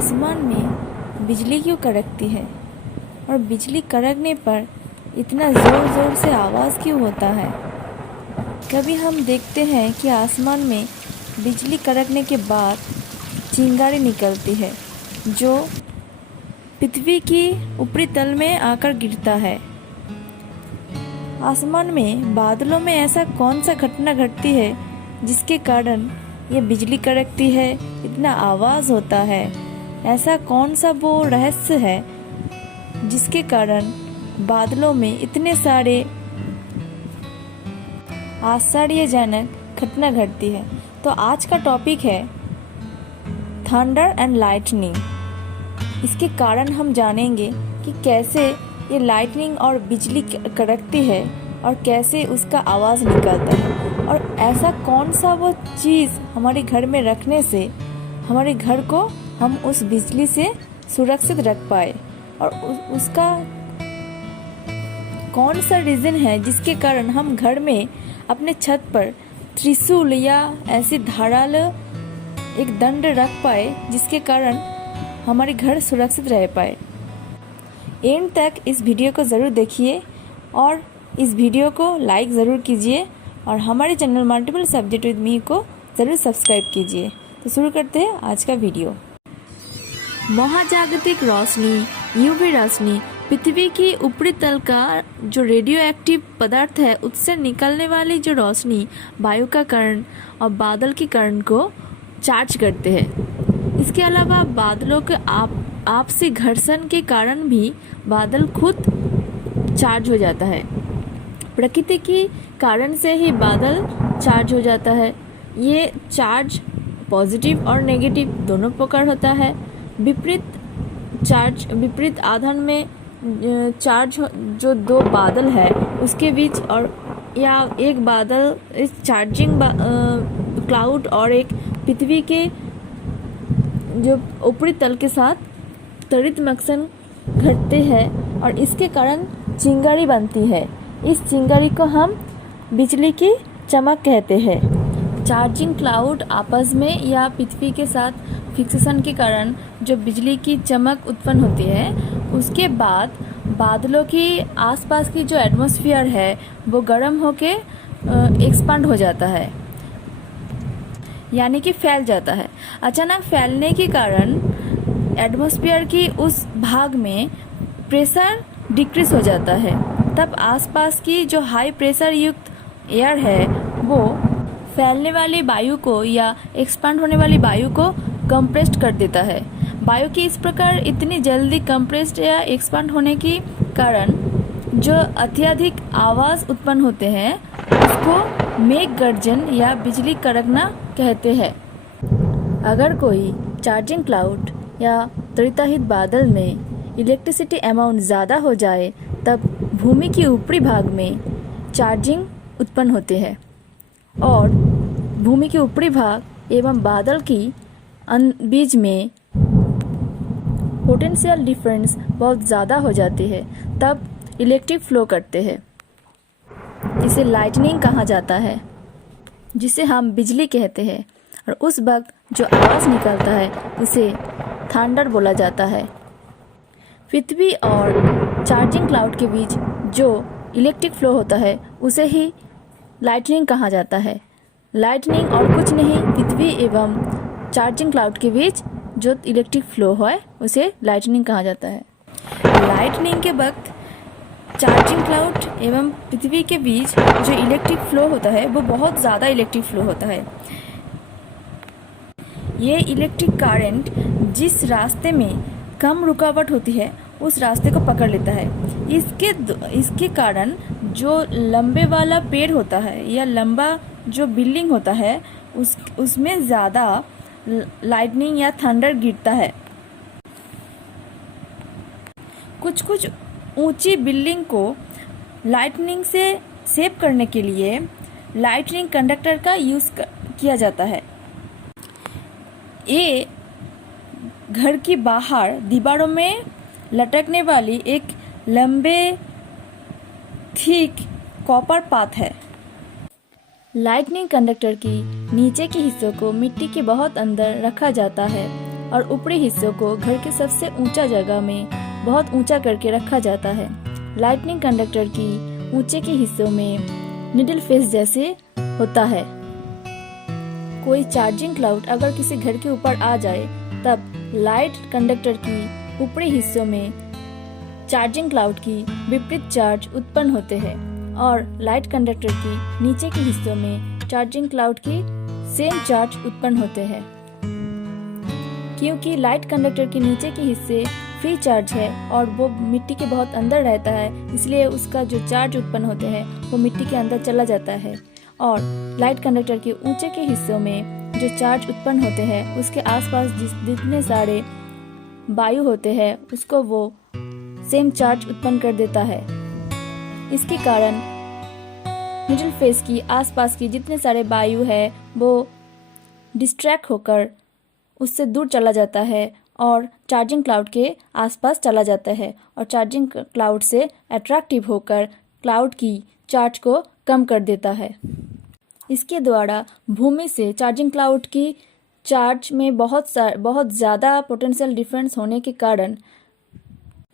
आसमान में बिजली क्यों कड़कती है और बिजली कड़कने पर इतना ज़ोर ज़ोर से आवाज़ क्यों होता है। कभी हम देखते हैं कि आसमान में बिजली कड़कने के बाद चिंगारी निकलती है जो पृथ्वी की ऊपरी तल में आकर गिरता है। आसमान में बादलों में ऐसा कौन सा घटना घटती है जिसके कारण ये बिजली कड़कती है, इतना आवाज़ होता है। ऐसा कौन सा वो रहस्य है जिसके कारण बादलों में इतने सारे आश्चर्यजनक घटना घटती है। तो आज का टॉपिक है थंडर एंड लाइटनिंग। इसके कारण हम जानेंगे कि कैसे ये लाइटनिंग और बिजली कड़कती है और कैसे उसका आवाज़ निकलता है, और ऐसा कौन सा वो चीज़ हमारे घर में रखने से हमारे घर को हम उस बिजली से सुरक्षित रख पाए, और उसका कौन सा रीज़न है जिसके कारण हम घर में अपने छत पर त्रिशूल या ऐसी धाराल एक दंड रख पाए जिसके कारण हमारे घर सुरक्षित रह पाए। एंड तक इस वीडियो को ज़रूर देखिए और इस वीडियो को लाइक ज़रूर कीजिए और हमारे channel multiple subject with me को ज़रूर सब्सक्राइब कीजिए। तो शुरू करते हैं आज का वीडियो। महाजागतिक रोशनी यूवी रोशनी पृथ्वी की ऊपरी तल का जो रेडियो एक्टिव पदार्थ है उससे निकलने वाली जो रोशनी वायु का कण और बादल के कण को चार्ज करते हैं। इसके अलावा बादलों के आपसी घर्षण के कारण भी बादल खुद चार्ज हो जाता है। प्रकृति के कारण से ही बादल चार्ज हो जाता है। ये चार्ज पॉजिटिव और नेगेटिव दोनों प्रकार होता है। विपरीत आधान में चार्ज जो दो बादल है उसके बीच, और या एक बादल इस चार्जिंग क्लाउड और एक पृथ्वी के जो ऊपरी तल के साथ त्वरित मक्सन घटते हैं और इसके कारण चिंगारी बनती है। इस चिंगारी को हम बिजली की चमक कहते हैं। चार्जिंग क्लाउड आपस में या पृथ्वी के साथ फिक्सेशन के कारण जो बिजली की चमक उत्पन्न होती है, उसके बाद बादलों की आसपास की जो एटमॉस्फेयर है वो गर्म होके एक्सपांड हो जाता है, यानी कि फैल जाता है। अचानक फैलने के कारण एटमॉस्फेयर की उस भाग में प्रेशर डिक्रीज हो जाता है। तब आसपास की जो हाई प्रेशर युक्त एयर है वो फैलने वाली वायु को या एक्सपांड होने वाली वायु को कंप्रेस्ड कर देता है। वायु की इस प्रकार इतनी जल्दी कंप्रेस्ड या एक्सपांड होने के कारण जो अत्यधिक आवाज़ उत्पन्न होते हैं उसको मेघ गर्जन या बिजली कड़कना कहते हैं। अगर कोई चार्जिंग क्लाउड या त्वरितहित बादल में इलेक्ट्रिसिटी अमाउंट ज़्यादा हो जाए तब भूमि के ऊपरी भाग में चार्जिंग उत्पन्न होते हैं और भूमि के ऊपरी भाग एवं बादल की बीच में पोटेंशियल डिफरेंस बहुत ज़्यादा हो जाती है, तब इलेक्ट्रिक फ्लो करते हैं। इसे लाइटनिंग कहा जाता है, जिसे हम बिजली कहते हैं, और उस वक्त जो आवाज़ निकलता है उसे थंडर बोला जाता है। पृथ्वी और चार्जिंग क्लाउड के बीच जो इलेक्ट्रिक फ्लो होता है उसे ही लाइटनिंग कहा जाता है। लाइटनिंग और कुछ नहीं, पृथ्वी एवं चार्जिंग क्लाउड के बीच जो इलेक्ट्रिक फ्लो है उसे लाइटनिंग कहा जाता है। लाइटनिंग के वक्त चार्जिंग क्लाउड एवं पृथ्वी के बीच जो इलेक्ट्रिक फ्लो होता है वो बहुत ज़्यादा इलेक्ट्रिक फ्लो होता है। ये इलेक्ट्रिक करंट जिस रास्ते में कम रुकावट होती है उस रास्ते को पकड़ लेता है। इसके कारण जो लंबे वाला पेड़ होता है या लंबा जो बिल्डिंग होता है उसमें ज़्यादा लाइटनिंग या थंडर गिरता है। कुछ ऊंची बिल्डिंग को लाइटनिंग से सेव करने के लिए लाइटनिंग कंडक्टर का यूज़ किया जाता है। ये घर की बाहर दीवारों में लटकने वाली एक लंबे थिक कॉपर पाथ है। लाइटनिंग कंडक्टर की नीचे के हिस्सों को मिट्टी के बहुत अंदर रखा जाता है और ऊपरी हिस्सों को घर के सबसे ऊंचा जगह में बहुत ऊंचा करके रखा जाता है। लाइटनिंग कंडक्टर की ऊंचे के हिस्सों में निडल फेस जैसे होता है। कोई चार्जिंग क्लाउड अगर किसी घर के ऊपर आ जाए तब लाइट कंडक्टर की ऊपरी हिस्सों में चार्जिंग क्लाउड की विपरीत चार्ज उत्पन्न होते हैं और लाइट कंडक्टर की नीचे के हिस्सों में चार्जिंग क्लाउड की सेम चार्ज उत्पन्न होते हैं। क्योंकि लाइट कंडक्टर के नीचे के हिस्से फ्री चार्ज है और वो मिट्टी के बहुत अंदर रहता है, इसलिए उसका जो चार्ज उत्पन्न होते हैं वो मिट्टी के अंदर चला जाता है और लाइट कंडक्टर के ऊंचे के हिस्सों में जो चार्ज उत्पन्न होते हैं उसके आसपास जितने सारे वायु होते हैं उसको वो सेम चार्ज उत्पन्न कर देता है। इसके कारण निडल फेस की आसपास की जितने सारे वायु है वो डिस्ट्रैक्ट होकर उससे दूर चला जाता है और चार्जिंग क्लाउड के आसपास चला जाता है और चार्जिंग क्लाउड से अट्रैक्टिव होकर क्लाउड की चार्ज को कम कर देता है। इसके द्वारा भूमि से चार्जिंग क्लाउड की चार्ज में बहुत ज़्यादा पोटेंशियल डिफरेंस होने के कारण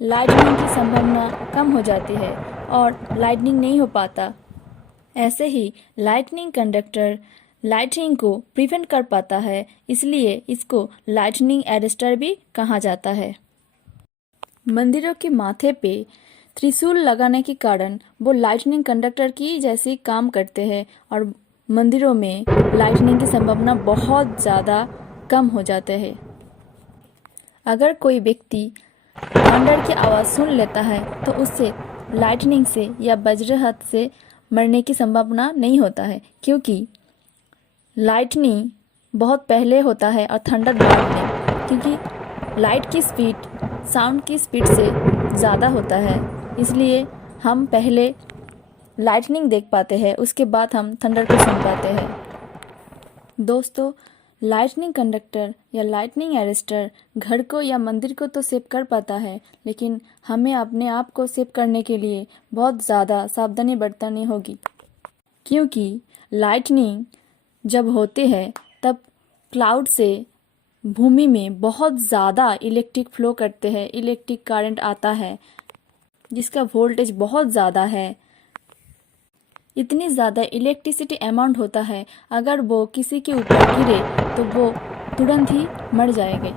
लाइटनिंग की संभावना कम हो जाती है और लाइटनिंग नहीं हो पाता। ऐसे ही लाइटनिंग कंडक्टर लाइटनिंग को प्रिवेंट कर पाता है, इसलिए इसको लाइटनिंग अरेस्टर भी कहा जाता है। मंदिरों के माथे पे त्रिशूल लगाने के कारण वो लाइटनिंग कंडक्टर की जैसी काम करते हैं और मंदिरों में लाइटनिंग की संभावना बहुत ज़्यादा कम हो जाते हैं। अगर कोई व्यक्ति थंडर की आवाज़ सुन लेता है तो उससे लाइटनिंग से या वज्रपात से मरने की संभावना नहीं होता है, क्योंकि लाइटनिंग बहुत पहले होता है और थंडर बाद में, क्योंकि लाइट की स्पीड साउंड की स्पीड से ज़्यादा होता है, इसलिए हम पहले लाइटनिंग देख पाते हैं, उसके बाद हम थंडर को सुन पाते हैं। दोस्तों, लाइटनिंग कंडक्टर या लाइटनिंग अरेस्टर घर को या मंदिर को तो सेव कर पाता है, लेकिन हमें अपने आप को सेव करने के लिए बहुत ज़्यादा सावधानी बरतनी होगी, क्योंकि लाइटनिंग जब होते हैं तब क्लाउड से भूमि में बहुत ज़्यादा इलेक्ट्रिक फ्लो करते हैं, इलेक्ट्रिक करंट आता है जिसका वोल्टेज बहुत ज़्यादा है। इतनी ज़्यादा इलेक्ट्रिसिटी अमाउंट होता है, अगर वो किसी के ऊपर गिरे तो वो तुरंत ही मर जाएंगे।